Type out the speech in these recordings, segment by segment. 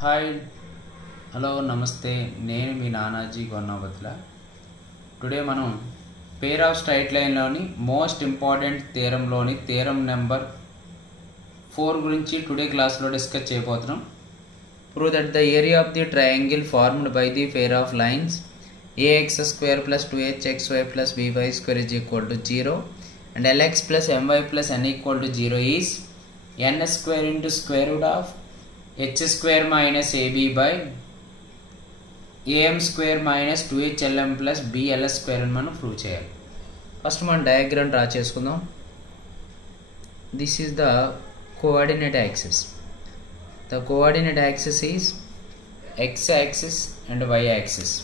Hi hello నమస్తే నేను మీ Nanaji Gonnavatla. Today మనం పేర్ ఆఫ్ స్ట్రైట్ లైన్లోని మోస్ట్ ఇంపార్టెంట్ థీరంలోని థీరం నెంబర్ 4 గురించి టుడే క్లాస్లో డిస్కస్ చేయబోతున్నాం. Prove that the area of the triangle formed by the pair of lines ax square plus 2hxy plus by square is equal to 0 and lx plus my plus n equal to 0 is n square into square root of h square minus ab by am square minus 2hlm plus bls square అని మనం prove చేయాలి. First మనం diagram draw చేసుకుందాం. This is the coordinate axis. The coordinate axis is x axis and y axis.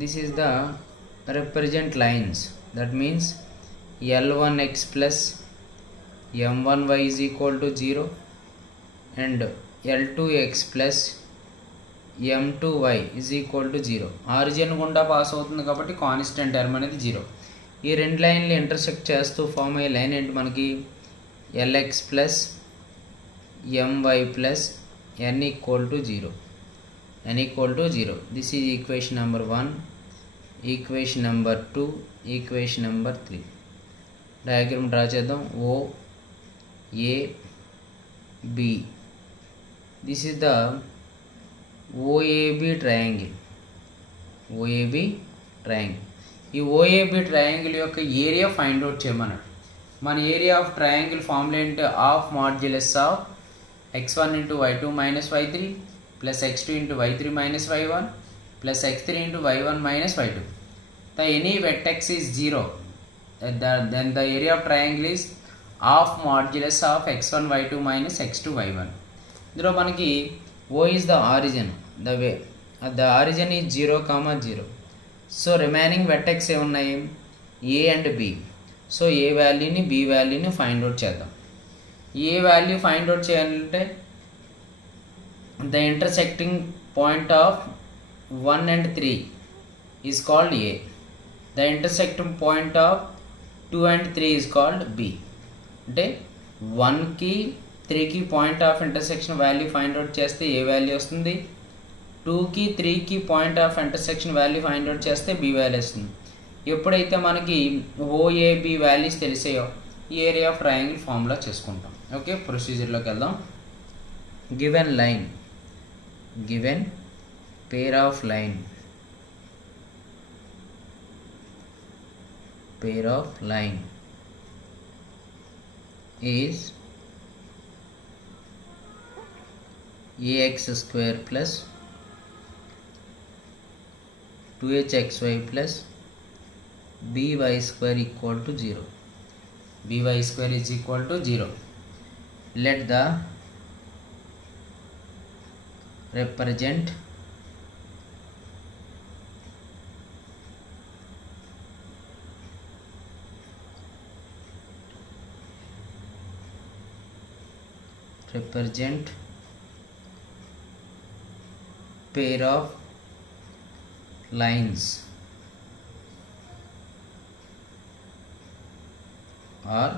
This is the represent lines. That means L1x plus M1y is equal to 0 and L2x plus M2y is equal to 0. Origin గుండా pass అవుతుంది కాబట్టి constant term అనేది 0. ఈ రెండు లైన్లు intersect చేస్తూ form అయ్యే line ఏంటి మనకి Lx plus My plus n equal to 0. n equal to 0. This is equation number 1, equation number 2, equation number 3. Diagram draw చేద్దాం. O A B. This is the OAB triangle. OAB triangle. ఈ OAB triangle యొక్క area find out చేయమన్నాడు. మన area of triangle formula ఏంటి? Of modulus of x1 into y2 minus y3 plus x2 into y3 minus y1 plus x3 into y1 minus y2. The any vertex is 0. Then the area of triangle is half modulus of x1 y2 minus x2 y1. ఇందులో మనకి O is the origin. The origin is 0, 0. So remaining vertex ఏమున్నాయి? A and B. So ఏ వాల్యూని B వాల్యూని find out చేద్దాం. ఏ value find out చేయాలంటే the intersecting point of 1 and 3 is called A. The intersecting point of 2 and 3 is called B. అంటే 1 కి 3 కి point of intersection value find out చేస్తే A value వస్తుంది? 2 కి 3 కి point of intersection value find out చేస్తే B value వస్తుంది. ఎప్పుడైతే మనకి OAB వాల్యూస్ తెలిసాయో ఏరియా ఆఫ్ ట్రయాంగిల్ ఫార్ములా చేసుకుంటాం. ఓకే, ప్రొసీజర్లోకి వెళ్దాం. Given line, given pair of line is ax square plus 2hxy plus by square equal to 0. by square is equal to 0. Let the represent pair of lines or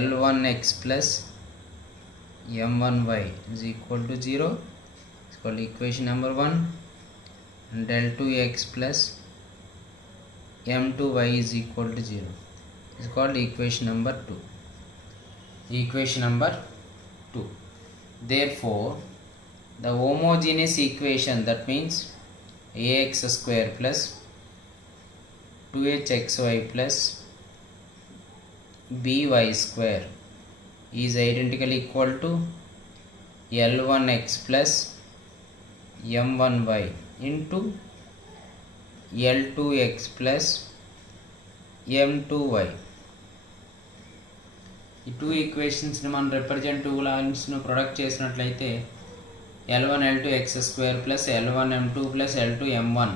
L1x plus M1y is equal to 0. It's called equation number 1, and L2x plus M2y is equal to 0. It's called equation number 2. Equation number 2. Therefore, the homogeneous equation, that means ax square plus 2hxy plus by square is identical equal to L1x plus M1y into L2x plus M2y. ఈ two ఈక్వేషన్స్ని మనం represent two లైన్స్ను product చేసినట్లయితే L1 L2 x square plus L1 M2 plus L2 M1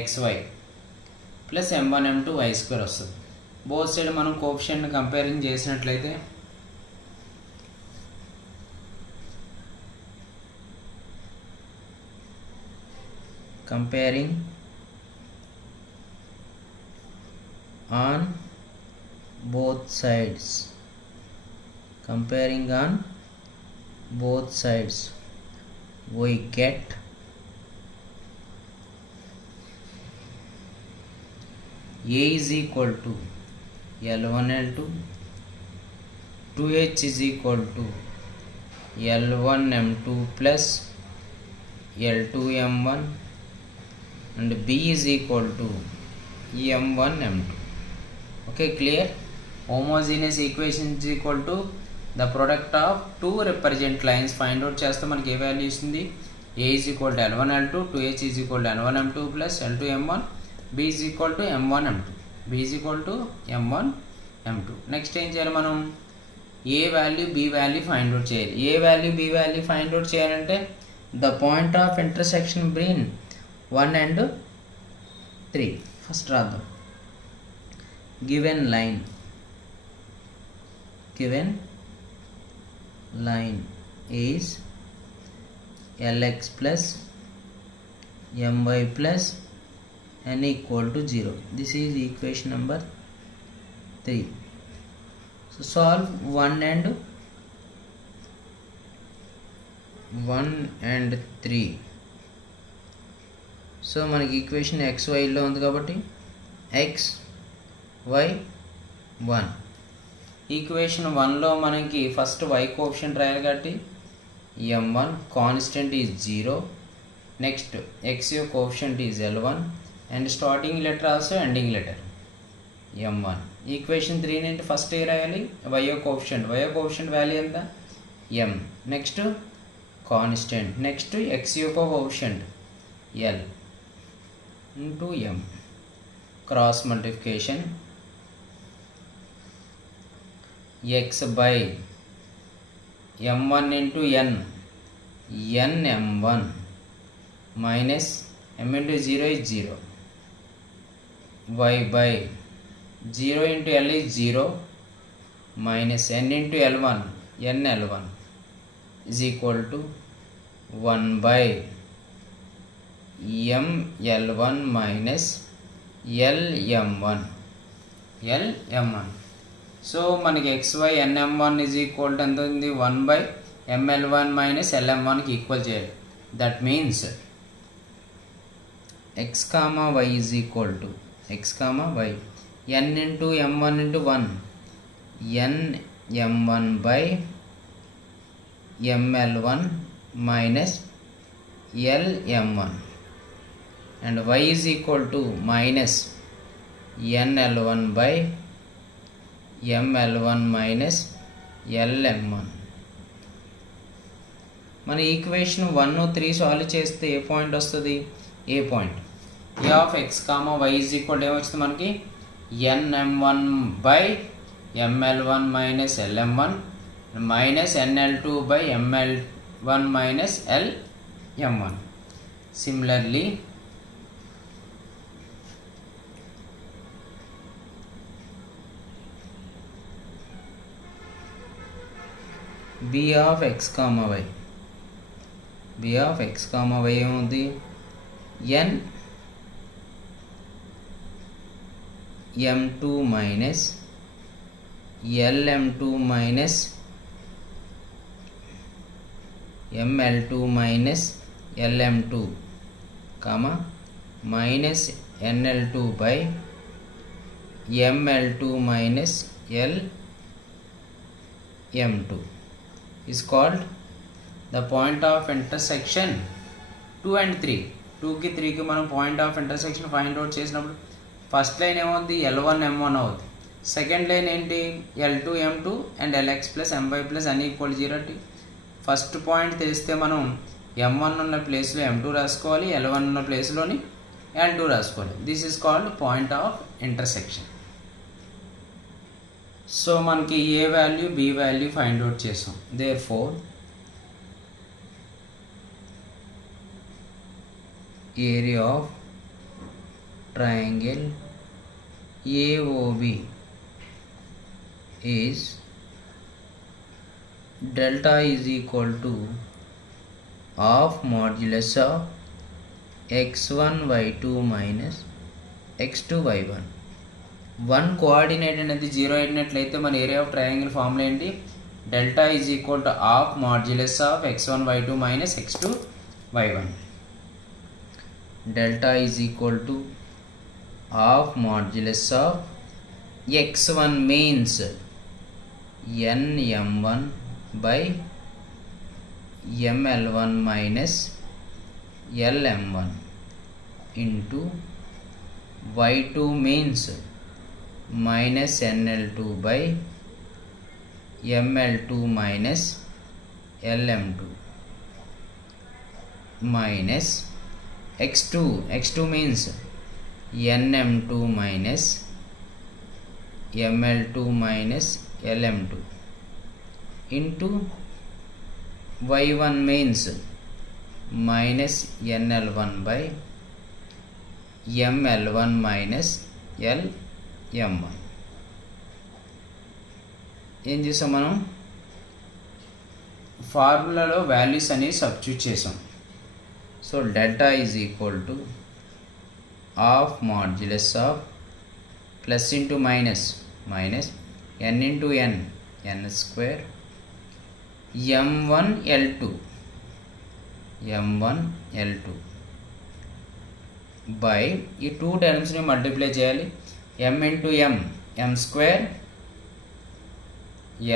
xy plus M1 M2 y square వస్తుంది. Both side మనం కోఎఫిషియంట్ని comparing చేసినట్లయితే comparing on both sides, comparing on both sides, we get A is equal to L1 L2, 2H is equal to L1 M2 plus L2 M1, and B is equal to M1 M2. Okay, clear? Homogeneous equation is equal to the product of two represent lines. Find out చేస్తే మనకి A value ఇస్తుంది? A is equal to L1 L2, 2H is equal to L1 M2 plus L2 M1, B is equal to M1 M2. B is equal to M1 M2. Next ఏం చేయాలి మనం? A value B value find out చేయాలి. A value B value find out చేయాలంటే the point of intersection between 1 and 3. First రాద్దాం. given line is Lx plus My plus n equal to 0. This is equation number 3. So solve 1 and 3. So మనకి equation xyలో ఉంది కాబట్టి x y 1. Equation 1లో మనకి first y coefficient రాయాలి కాబట్టి m1 constant is 0. Next x యొక్క coefficient is L1 and starting letter also ending letter m1. Equation 3 నుండి first ఏ రాయాలి? y యొక్క కోఎఫిషియంట్ వాల్యూ ఎంత? m. Next constant, next x యొక్క coefficient L into m. Cross multiplication x by m1 into n m1 minus m into 0 is 0, y by 0 into L is 0 minus n into L1 n L1 is equal to 1 by m L1 minus L m1. So మనకి xy nm1 is equal to ఎంత ఉంది? 1 by ml1 minus lm1కి equal చేయాలి. That means x comma y is equal to x comma y n into m1 into 1 n m1 by ml1 minus L m1, and y is equal to minus n L1 by ml1 minus L m1. మన equation 1 3 solve చేస్తే ఏ point వస్తుంది? ఏ point. a of x comma y is equal to ఏమొస్తుంది మనకి? n m1 by ml1 minus lm1 minus nl2 by ml1 minus L m1. Similarly, b of x comma y ఏముంది? n m2 minus lm2 minus ml2 minus lm2 comma minus nl2 by ml2 minus L m2 is called the point of intersection 2 and 3. 2 కి 3 కి మనం point of intersection find out చేసినప్పుడు first line ఏమవుతుంది? L1 M1 అవుతుంది. Second line ఏంటి? L2 M2 and Lx plus My plus n equal 0. First point తెలిస్తే మనం M1 ఉన్న ప్లేస్లో M2 రాసుకోవాలి, L1 ఉన్న ప్లేస్లోని L2 రాసుకోవాలి. This is called point of intersection. So మనకి A value B value find out చేసాం. Therefore area of triangle AOB is delta is equal to half modulus of x1 y2 minus x2 y1. One coordinate అనేది 0 అయినట్లయితే మన area of triangle formula ఏంటి? Delta is equal to half modulus of x1 y2 minus x2 y1. Delta is equal to half modulus of x1 means nm1 by ml1 minus lm1 into y2 means minus nl2 by ml2 minus lm2 minus x2 means nm2 minus ml2 minus lm2 into y1 means minus nl1 by ml1 minus lm1. ఏం చేసాం మనం? ఫార్ములాలో values అనేవి substitute చేసాం. So delta is equal to half modulus of plus into minus minus n into n square m1 L2 by ఈ two టర్మ్స్ని multiply చేయాలి. m into m square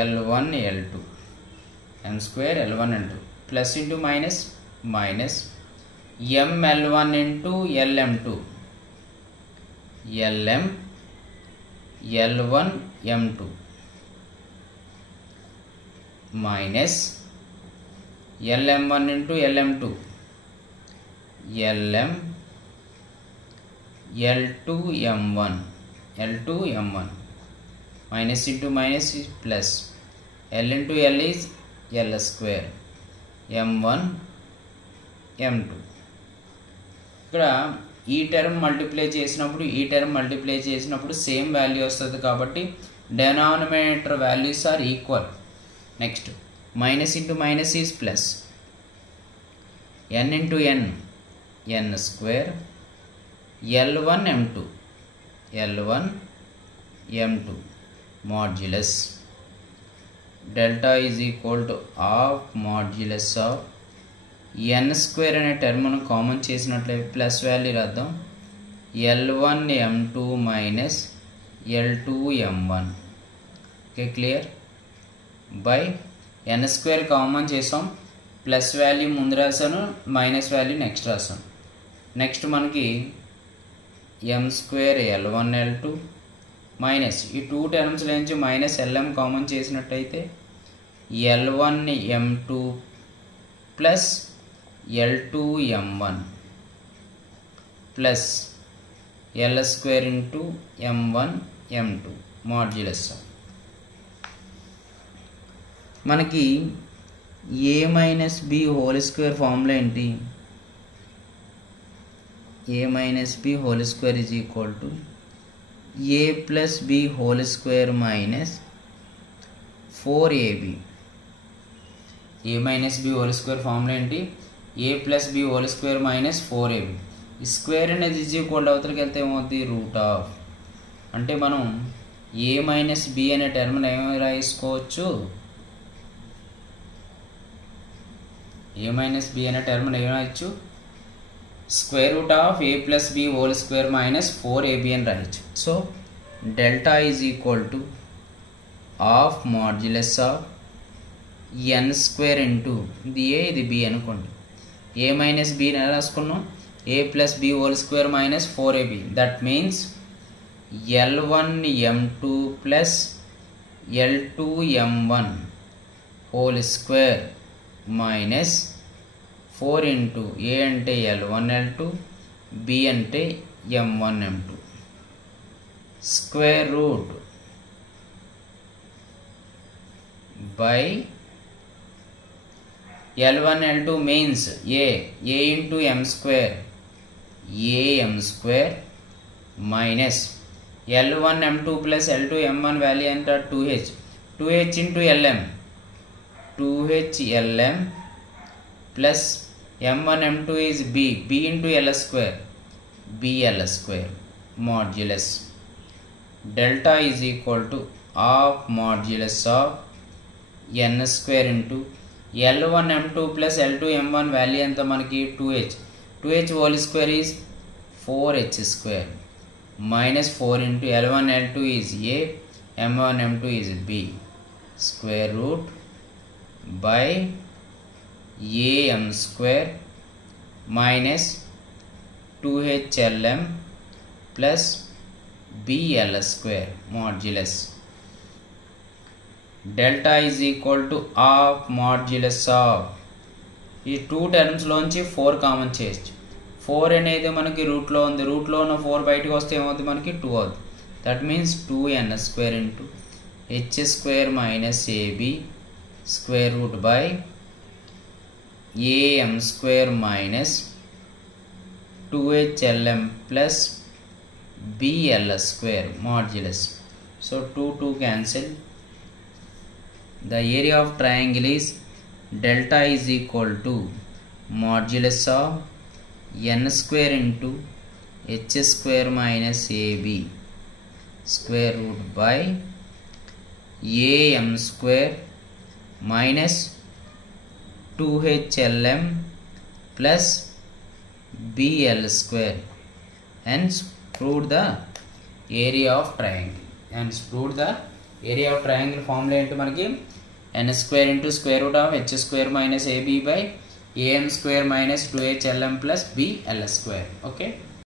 L1 L2 m square L1 L2 plus into minus minus m L1 into lm2 lm L1 m2 minus lm1 into lm2 lm L2 m1 minus into minus is plus L into L is L square m1 m2. ఇక్కడ ఈ term multiply చేసినప్పుడు same value వస్తుంది కాబట్టి denominator values are equal. Next minus into minus is plus n into n square L1 m2 modulus delta is equal to half modulus of n square అనే టర్మ్ను common చేసినట్లయితే plus value రాద్దాం. L1 m2 మైనస్ L2 m1. Okay, clear? By n square common చేసాం, plus value ముందు రాసాను, minus value next రాసాను. Next మనకి m square L1 L2 minus ఈ టూ టర్మ్స్ నుంచి మైనస్ lm కామన్ చేసినట్టయితే L1 m2 plus L2 m1 plus L square into m1 m2 modulus. మనకి a minus b whole square formula ఏంటి? a minus b whole square is equal to a plus b whole square minus 4ab. a minus b whole square formula ఏంటి? a plus b whole square minus 4ab. ఈ square అనేది is equal అవతలకి వెళ్తే ఏమవుతుంది? Root of. అంటే మనం a minus b అనే టర్మ్ని ఏమైనా రాసుకోవచ్చు? a మైనస్ b అనే టర్మ్ని ఏమైనా రాయొచ్చు? Square root of a plus b whole square minus 4ab అని రాయొచ్చు. So delta is equal to half modulus of n square into ఇది a ఇది b అనుకోండి. a మైనస్ b అని రాసుకున్నాం, a plus b whole square minus 4ab. That means L1 m2 plus L2 m1 whole square minus 4 into a అంటే L1 L2 b అంటే m1 m2 square root by L1 L2 means a into m square minus L1 m2 plus L2 m1 value enter 2h into lm 2h lm plus m1 m2 is b into l square bl square modulus delta is equal to half modulus of n square into L1 m2 plus L2 m1 value enta manaki 2h whole square is 4h square minus 4 into L1 L2 is a, m1 m2 is b, square root by a m square minus 2h lm plus bl square modulus. Delta is equal to half modulus of ఈ 2 terms లోంచి 4 common చేయొచ్చు. 4 అనేది మనకి route లో ఉంది, route లో ఉన్న 4 బయటకు వస్తే ఏమవుతుంది మనకి 2 అవుతుంది. That means 2n square into h square minus ab square root by am square minus 2h lm plus bl square modulus. So 2 cancel. The area of triangle is delta is equal to modulus of n square into h square minus ab square root by am square minus 2h lm plus bl square. Hence prove the area of triangle. Hence prove the area of triangle formula into manaki n square into square root of h square minus ab by am square minus 2h lm plus bl square. Okay.